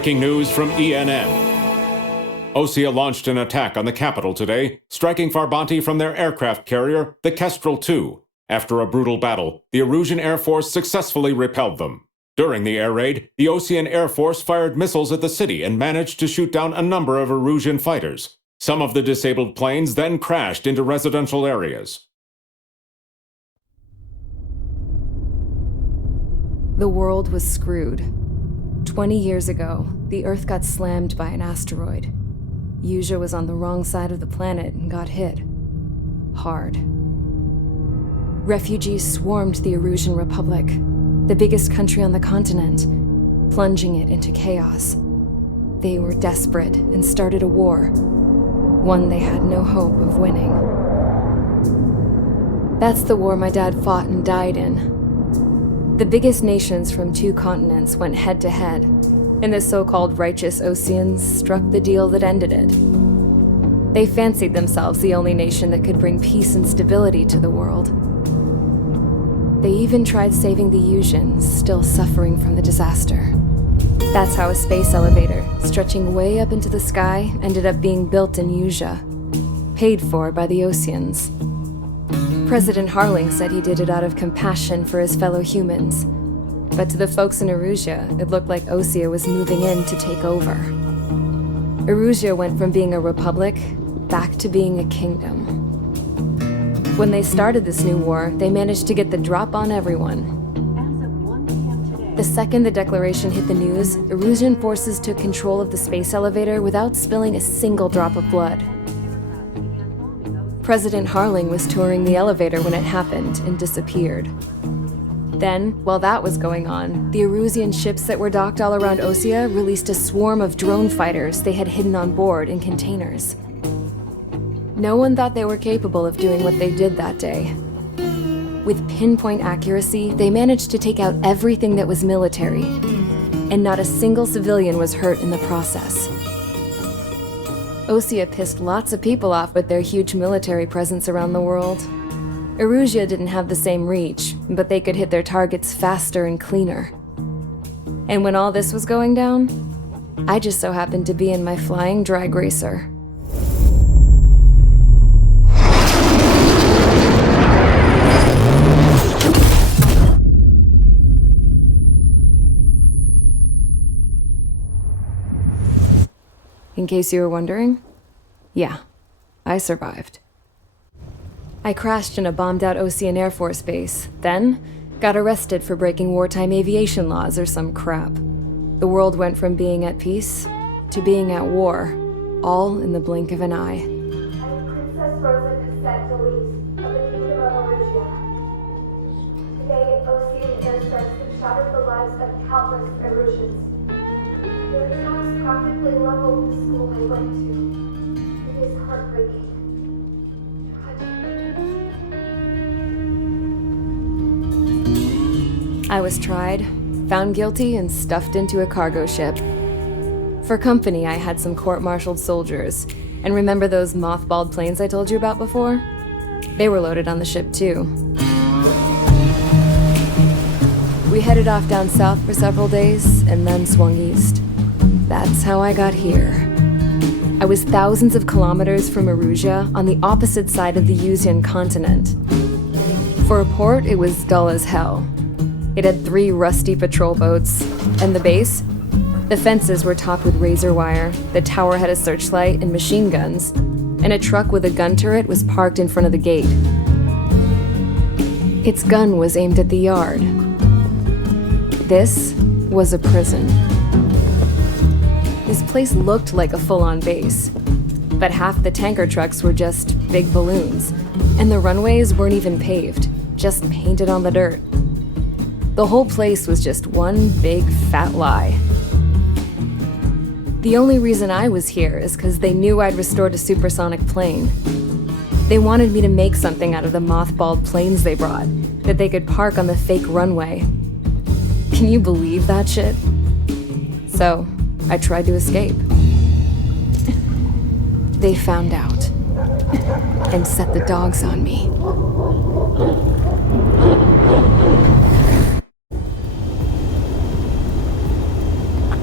Breaking news from ENN. Osea launched an attack on the capital today, striking Farbanti from their aircraft carrier, the Kestrel II. After a brutal battle, the Erusian Air Force successfully repelled them. During the air raid, the Osean Air Force fired missiles at the city and managed to shoot down a number of Erusian fighters. Some of the disabled planes then crashed into residential areas. The world was screwed. 20 years ago, the Earth got slammed by an asteroid. Usea was on the wrong side of the planet and got hit. Hard. Refugees swarmed the Erusian Republic, the biggest country on the continent, plunging it into chaos. They were desperate and started a war, one they had no hope of winning. That's the war my dad fought and died in. The biggest nations from 2 continents went head-to-head, and the so-called righteous Oseans struck the deal that ended it. They fancied themselves the only nation that could bring peace and stability to the world. They even tried saving the Usians, still suffering from the disaster. That's how a space elevator, stretching way up into the sky, ended up being built in Usea, paid for by the Oseans. President Harling said he did it out of compassion for his fellow humans. But to the folks in Erusia, it looked like Osea was moving in to take over. Erusia went from being a republic back to being a kingdom. When they started this new war, they managed to get the drop on everyone. The second the declaration hit the news, Erusian forces took control of the space elevator without spilling a single drop of blood. President Harling was touring the elevator when it happened and disappeared. Then, while that was going on, the Erusian ships that were docked all around Osea released a swarm of drone fighters they had hidden on board in containers. No one thought they were capable of doing what they did that day. With pinpoint accuracy, they managed to take out everything that was military, and not a single civilian was hurt in the process. Osea pissed lots of people off with their huge military presence around the world. Erusia didn't have the same reach, but they could hit their targets faster and cleaner. And when all this was going down, I just so happened to be in my flying drag racer. In case you were wondering, yeah, I survived. I crashed in a bombed-out Osean Air Force base, then got arrested for breaking wartime aviation laws or some crap. The world went from being at peace to being at war, all in the blink of an eye. I am Princess Rosa Cassette Delise of the Kingdom of Erusia. Today, Osean airstrikes have shattered the lives of countless Erusians. Their attacks practically leveled the school I went to. It is heartbreaking. I was tried, found guilty, and stuffed into a cargo ship. For company, I had some court-martialed soldiers, and remember those mothballed planes I told you about before? They were loaded on the ship too. We headed off down south for several days, and then swung east. That's how I got here. I was thousands of kilometers from Erusia, on the opposite side of the Usian continent. For a port, it was dull as hell. It had 3 rusty patrol boats, and the base? The fences were topped with razor wire, the tower had a searchlight and machine guns, and a truck with a gun turret was parked in front of the gate. Its gun was aimed at the yard. This was a prison. This place looked like a full-on base, but half the tanker trucks were just big balloons, and the runways weren't even paved, just painted on the dirt. The whole place was just one big fat lie. The only reason I was here is because they knew I'd restored a supersonic plane. They wanted me to make something out of the mothballed planes they brought, that they could park on the fake runway. Can you believe that shit? So, I tried to escape. They found out, and set the dogs on me.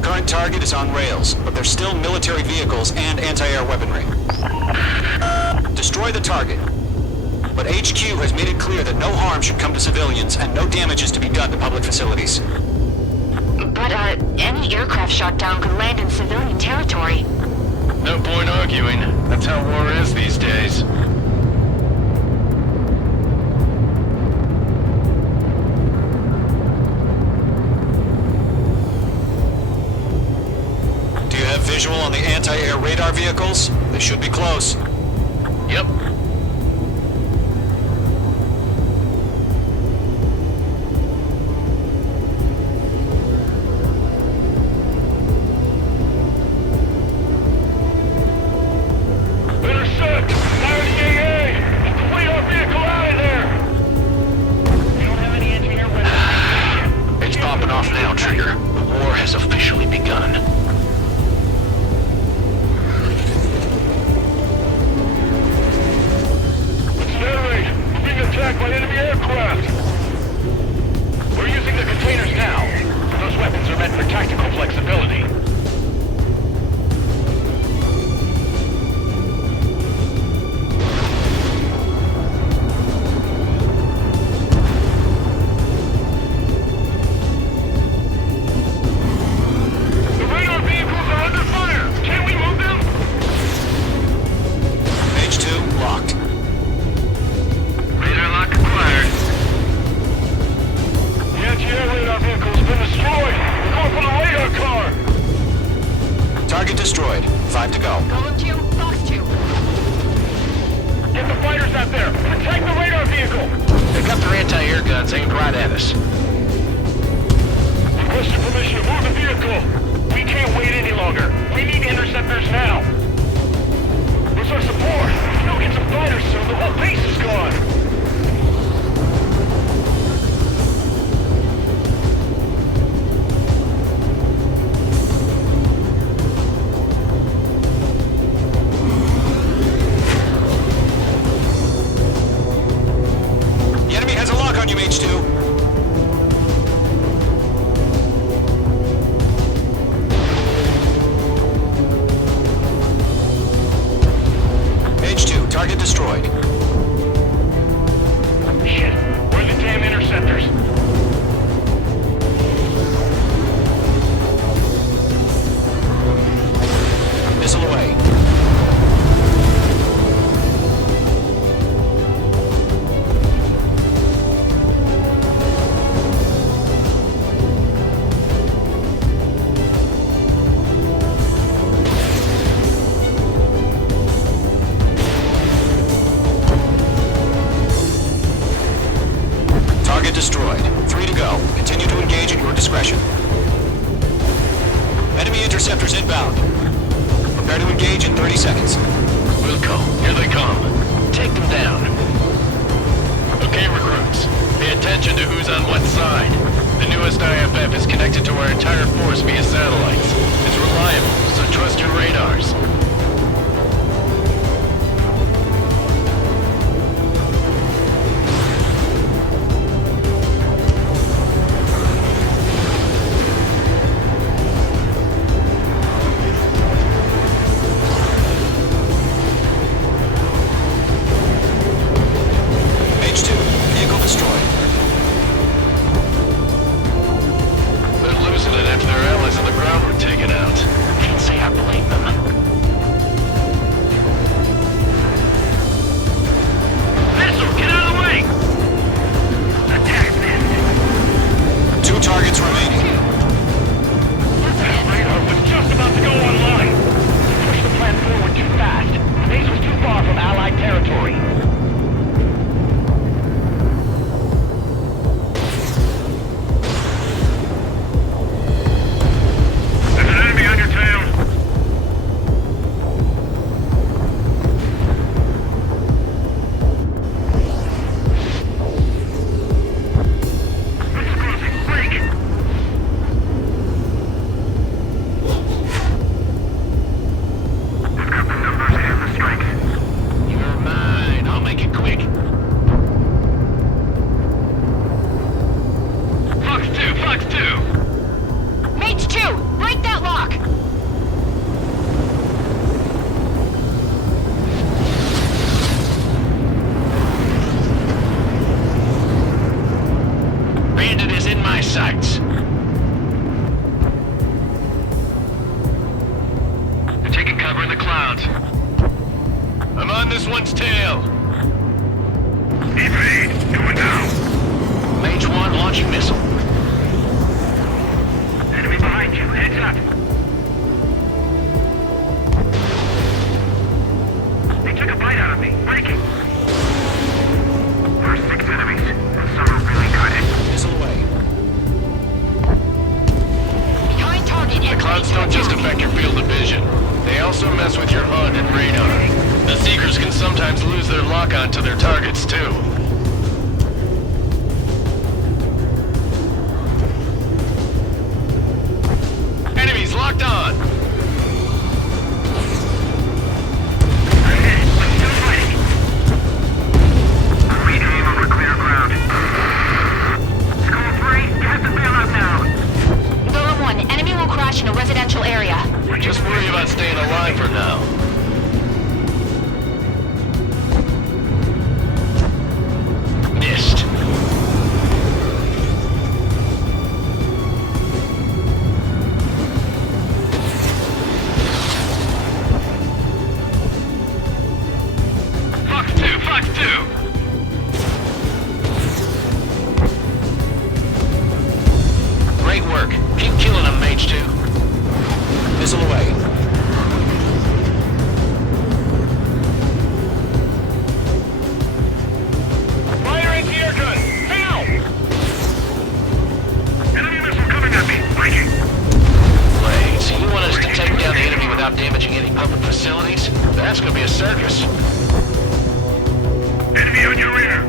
Current target target is on rails, but there's still military vehicles and anti-air weaponry. Destroy the target. But HQ has made it clear that no harm should come to civilians and no damage is to be done to public facilities. But, any aircraft shot down could land in civilian territory. No point arguing. That's how war is these days. Do you have visual on the anti-air radar vehicles? They should be close. Yep. Intercept! Fire the AA! Complete our vehicle out of there! We don't have any anti-air weapons. It's popping off now, Trigger. The war has officially begun. Accelerate! We're being attacked by enemy aircraft! We're using the containers now. Those weapons are meant for tactical flexibility. The radar vehicles are under fire! Can we move them? Page 2, locked. Radar lock acquired. The anti-air radar vehicle's been destroyed! We're going for the radar car! Target destroyed. 5 to go. Golem 2, Fox 2. Get the fighters out there! Protect the radar vehicle! They got their anti-air guns aimed right at us. Requesting permission to move the vehicle! We can't wait any longer! We need interceptors now! Where's our support? If we don't get some fighters soon, the whole base is gone! The enemy has a lock on you, H2. H2, target destroyed. Shit! Where are the damn interceptors? Missile away. Target destroyed. 3 to go. Continue to engage at your discretion. Enemy interceptors inbound. Prepare to engage in 30 seconds. Wilco, here they come. Take them down. Okay, recruits. Pay attention to who's on what side. The newest IFF is connected to our entire force via satellites. It's reliable, so trust your radars. H2, vehicle destroyed. They're losing it after their allies on the ground were taken out. Can't say I blame them. this one's tail. Evade! Going down! Mage 1 launching missile. Enemy behind you. Heads up! They took a bite out of me. Breaking! There's 6 enemies. Some are really good. Missile away. Behind target The and clouds don't just affect your field of vision. They also mess with your HUD and radar. The Seekers can sometimes lose their lock-on to their targets, too. Enemies locked on! Golem 1, enemy will crash in a residential area. Just worry about staying alive for now. Missed. Fox 2! Fox 2! Great work. Keep killing them, Mage 2. Missile away. Fire anti-air gun! Now! Enemy missile coming at me! Breaking! Wait, so you want us to take down the enemy without damaging any public facilities? That's gonna be a circus. Enemy on your rear!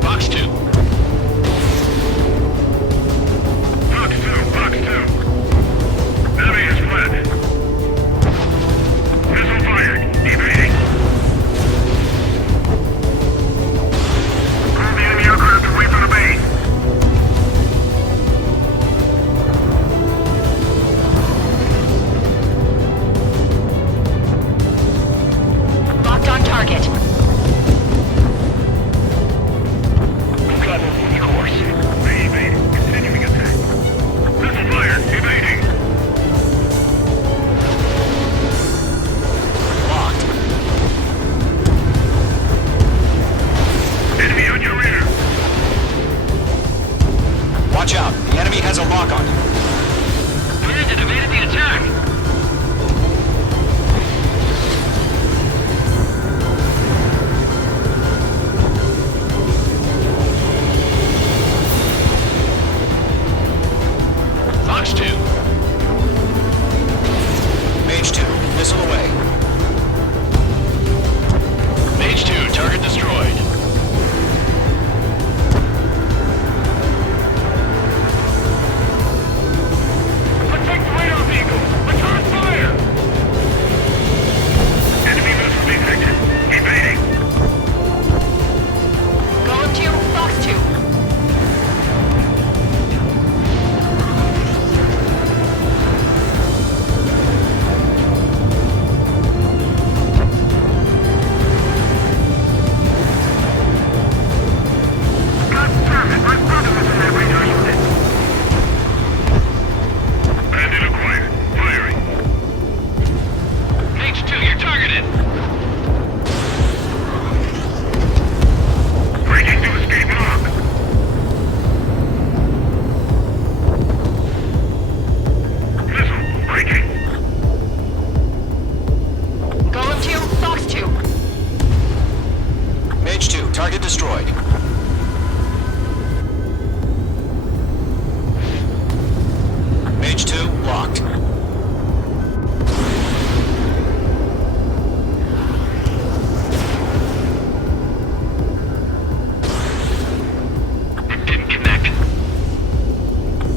Fox 2. Fox 2! Fox 2! Enemy has fled! Missile fired! Evading! Call the enemy aircraft away from the base! Locked on target. Got no full course. Evading. Continuing attack. Missile fired! Evading! Locked. Enemy on your rear! Watch out. The enemy has a lock on you. Landed evaded the attack! Fox 2. Mage 2. Missile away. Mage 2, target destroyed. Protect the radar vehicle! Return fire! Enemy missile detected. Evading! Golem 2, Fox 2. God damn it! My brother was in that radar unit! Bandit acquired. Firing. Mage 2, you're targeted. Breaking to escape lock. Missile. Breaking. Golem 2, Fox 2. Mage 2. Target destroyed. Mage 2. Locked. It didn't connect.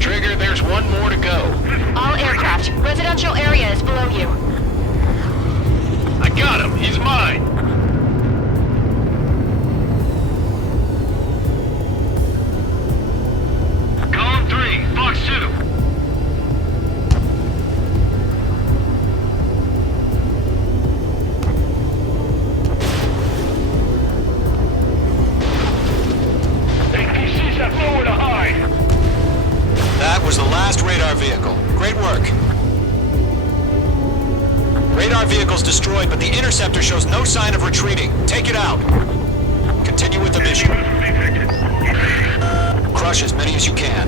Trigger, there's one more to go. All aircraft, residential area is below you. I got him. He's mine. Column 3. Fox 2. APCs have nowhere to hide. That was the last radar vehicle. Great work. radar vehicle's destroyed, but the interceptor shows no sign of retreating. Take it out. Continue with the mission. Crush as many as you can.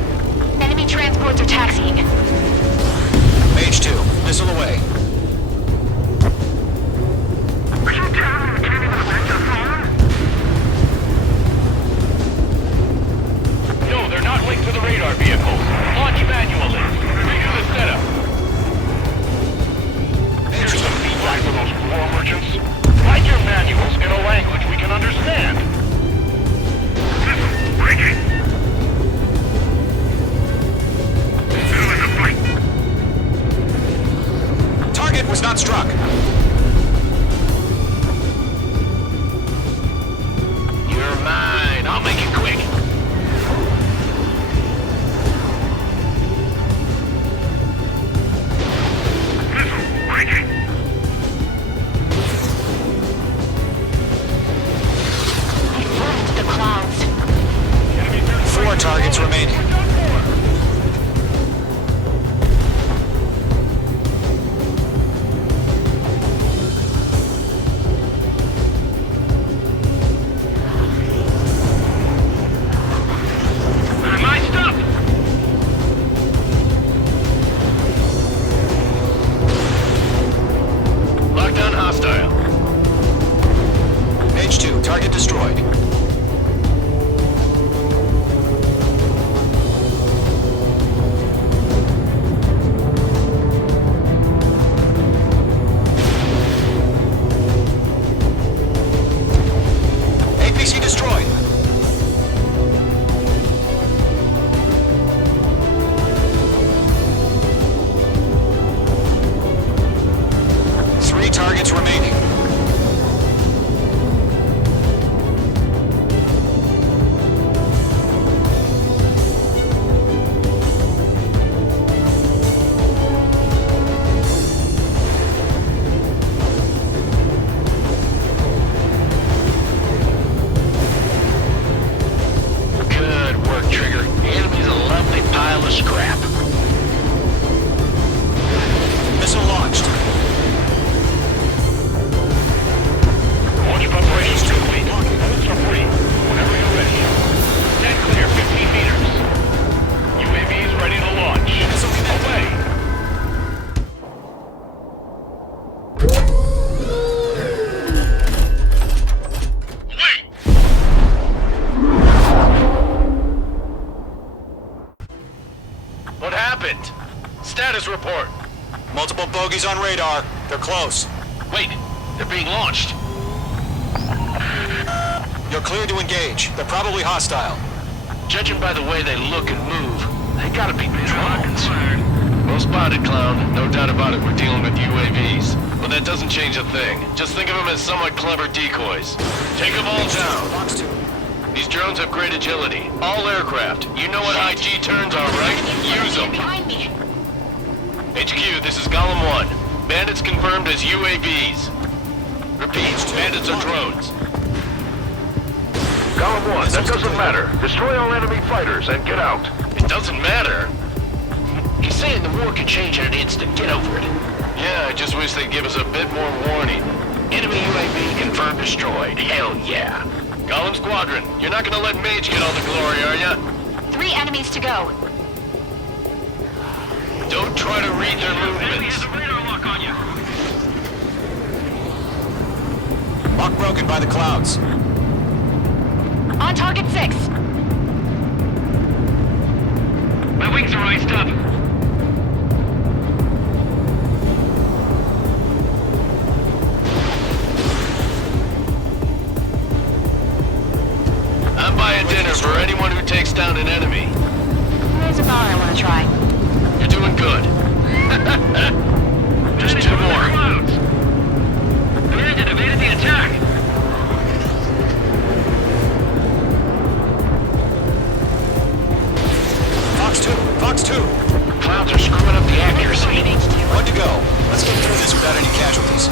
Enemy transports are taxiing. Mage 2, missile away. No, they're not linked to the radar vehicles. Launch manually. Redo the setup. Here's some feedback for those war merchants. Write your manuals in a language we can understand. Breaking. Target was not struck. You're mine. I'll make it quick. They flew into the clouds. 4 targets remaining. My stuff! Lockdown hostile. Mage 2, target destroyed. APC destroyed. Three targets remaining. Good work, Trigger. The enemy's a lovely pile of scrap. Missile launched. Launch preparations complete. Bolts are free. Whenever you're ready. Dead clear, 15 meters. UAVs ready to launch. Away. Wait! What happened? Status report. Multiple bogies on radar. They're close. Wait, they're being launched. You're clear to engage. They're probably hostile. Judging by the way they look and move, they gotta be drones. Well spotted, Clown. No doubt about it, we're dealing with UAVs. But that doesn't change a thing. Just think of them as somewhat clever decoys. Take them all down. Box 2. These drones have great agility. All aircraft. You know what high G turns are, right? Use them. Behind me. HQ, this is Golem 1. Bandits confirmed as UAVs. Repeat, bandits are drones. Golem 1, that doesn't matter. Destroy all enemy fighters and get out. It doesn't matter. He's saying the war could change in an instant. Get over it. Yeah, I just wish they'd give us a bit more warning. Enemy UAV confirmed destroyed. Hell yeah. Golem Squadron, you're not gonna let Mage get all the glory, are ya? 3 enemies to go. Don't try to read their movements. radar lock on you. Lock broken by the clouds. On target 6. My wings are iced up. I'm buying dinner for anyone who takes down an enemy. There's a bar I want to try. You're doing good. Just 2 more. Clouds. Bandit evaded the attack. Fox 2. Fox 2. Clouds are screwing up the accuracy. One to go. Let's get through this without any casualties.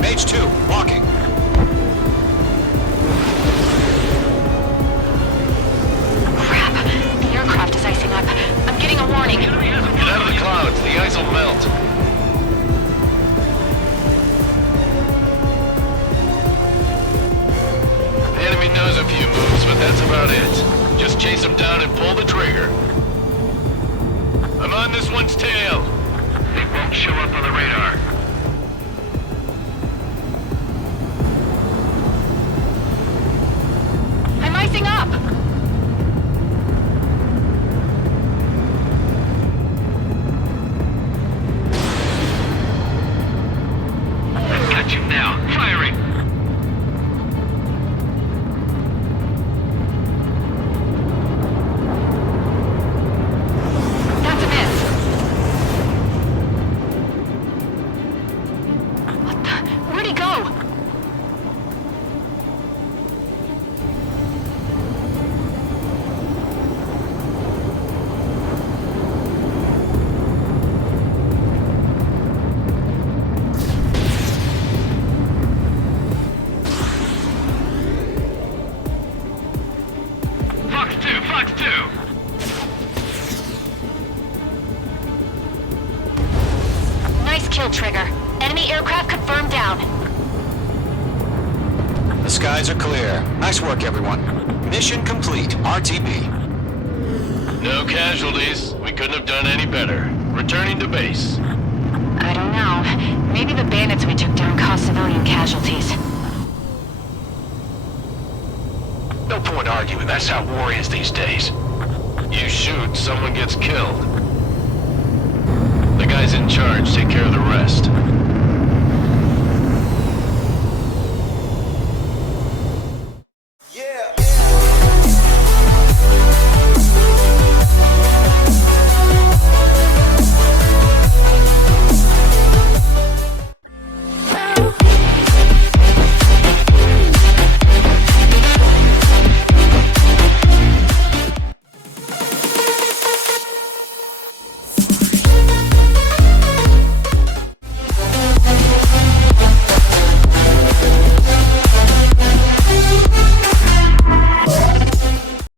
Mage 2. Walking. Crap. The aircraft is icing up. I'm getting a warning. Enemy has a on this one's tail. They won't show up on the radar. I'm icing up! Got you now. Firing. That's a miss. What the? Where'd he go? Fox 2, Fox 2. Nice kill, Trigger. Enemy aircraft confirmed down. The skies are clear. Nice work, everyone. Mission complete. RTB. No casualties. We couldn't have done any better. Returning to base. I don't know. Maybe the bandits we took down caused civilian casualties. No point arguing. That's how war is these days. You shoot, someone gets killed. The guys in charge take care of the rest.